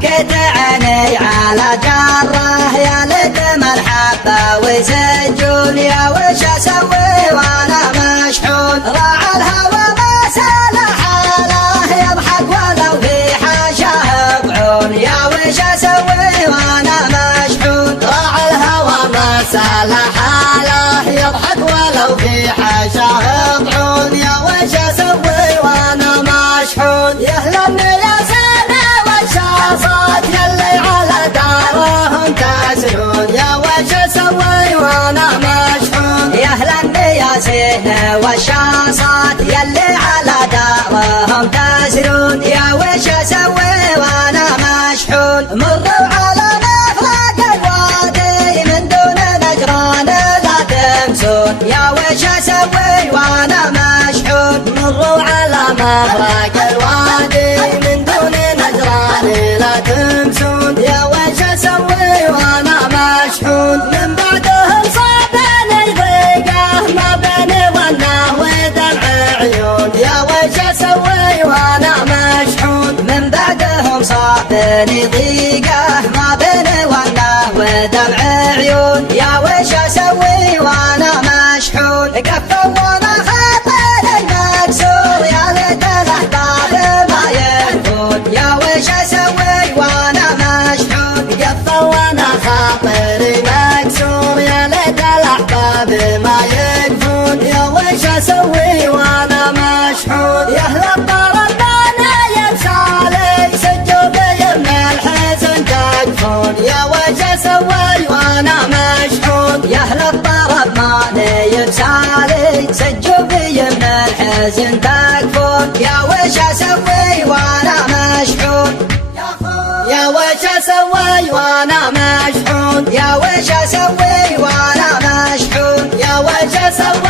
بكيت عيني على جره يا ليت مرحبا ويسجون يا وش اسوي وانا مشحون راعى الهوى ما سال حاله يضحك ولو في حاشاه بعون يا وش اسوي وانا مشحون راعى الهوى ما سال حاله يضحك ولو في حاشاه بعون يا وش اسوي وانا مشحون يهلا يا صوت يلي على دارهم تسرون يا وش اسوي وانا مشحون يا اهلا يا زين والشاصات يلي على دارهم تسرون يا وش اسوي وانا مشحون مروا على مفرق الوادي من دون نجران لا تمسون يا وش اسوي وانا مشحون مروا على مفرق الوادي من دون نجران لا تمسون يا وش اسوي وانا مشحون من بعدهم صابني ضيقه ما بيني والنه ودمع عيون يا وش اسوي وانا مشحون من بعدهم صابني ضيقه ما بيني والنه ودمع عيون يا وش اسوي وانا مشحون قفوا وانا خاطر المكسور يا ليت الاحباب ما ينفون يا وش اسوي وانا مشحون قفوا وانا خاطري مكسور يا ليت الاحباب ما يكفون يا وش اسوي وانا مشحون يا اهل الطرب انا يبسالي سجوا بي من الحزن تكفون يا وش اسوي وانا مشحون يا اهل الطرب ماني يبسالي سجوا بي من الحزن تكفون يا وش اسوي وانا مشحون يا وش اسوي وانا مشحون يا وش اسوي وانا مشحون يا وش اسوي